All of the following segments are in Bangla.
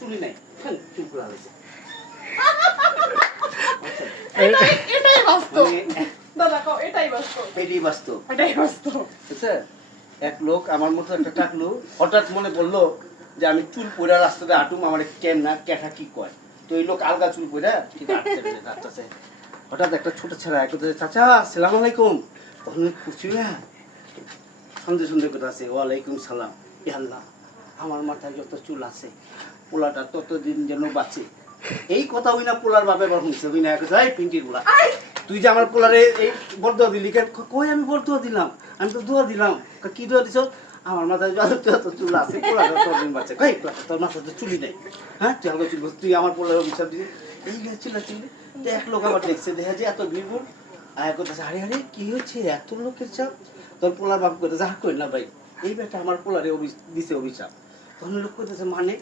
চুলি নাই চুল করে হয়েছে এটাই বাস্তব দাদা কও এটাই বাস্তব এটাই বাস্তব এটাই বাস্তব বুঝছে এক লোক আমার মতো একটা টাকলু হঠাৎ মনে পড়লো যে আমি চুল পইরা রাস্তাতে হাঁটুম আমার কেন না ক্যাটা কি কয় তো এই লোক আলগা চুল পইরা ঠিক আছে হঠাৎ একটা ছোট ছেলে এক চাচা আসসালামু আলাইকুম তখন খুশি সন্ধ্যে সন্ধ্যে কথা আছে ওয়ালাইকুম সালাম এ আল্লাহ আমার মাথায় যত চুল আছে পোলাটা ততদিন যেন বাঁচে এই কথা হই না পোলার বাপে বার শুনছে হই না এই পিন্টির পোলা তুই যে আমার পোলারে এই বরদোয়া দিলি কই আমি বরদোয়া দিলাম আমি তো দোয়া দিলাম কি দোয়া দিছ আমার মাথায় যত চুল আছে পোলাটা ততদিন বাঁচে কই তোর মাথায় তো চুলি নেই হ্যাঁ তুই আমাকে চুল তুই আমার পোলার অভিশাপ দিলি এই চিল্লা চিল্লি তো এক লোক আবার দেখছে দেখা যায় এত ভিড় আর করতেছে আরে আরে কি হচ্ছে এত লোকের চাপ তোর পোলার বাপ করতে যা কই না ভাই এই বেটা আমার পোলারে দিছে অভিশাপ তখন লোক করতেছে মানে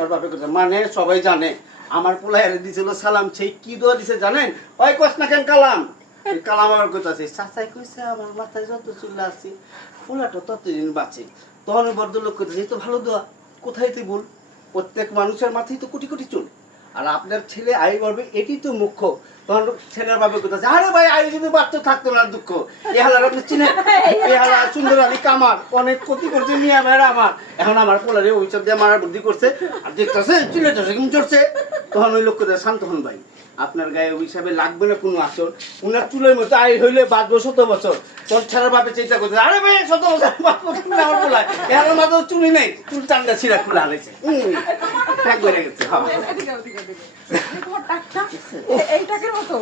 ওর বাপে করতে মানে সবাই জানে আমার পোলা এর দিছিল সালাম সেই কি দোয়া দিছে জানেন ওই কস না কেন কালাম কালাম আমার করতেছে চাচাই কইছে আমার মাথায় যত চুল আছে পোলাটা ততদিন বাঁচে তখন ভদ্রলোক করতেছে এই তো ভালো দোয়া কোথায় তুই বল প্রত্যেক মানুষের মাথায় তো কোটি কোটি চুল আর আপনার ছেলে আই বলবে এটি তো মুখ্য তখন ছেলের বাবা কোথাছে আরে ভাই আই যদি বাচ্চা থাকতো না দুঃখ এ হালার আপনি চিনেন এ হালা সুন্দর আলী কামার অনেক ক্ষতি করছে মিয়া ভাইরা আমার এখন আমার পোলারে ওইসব দিয়ে মারার বুদ্ধি করছে আর দেখতেছে চিলেতেছে কেমন চড়ছে তখন ওই লোক কোথায় শান্ত হন ভাই আপনার গায়ে ওই হিসাবে লাগবে না কোনো আসল উনার চুলের মতো আই হইলে বাঁচবো 17 বছর তোর ছেলের বাপে চিন্তা করছে আরে ভাই 17 বছর বাঁচবো আমার পোলায় এর মাথায় চুলি নেই চুল টান্ডা ছিঁড়া খুলে আলাইছে ত্যাগ করে গেছে এইটাকের মতো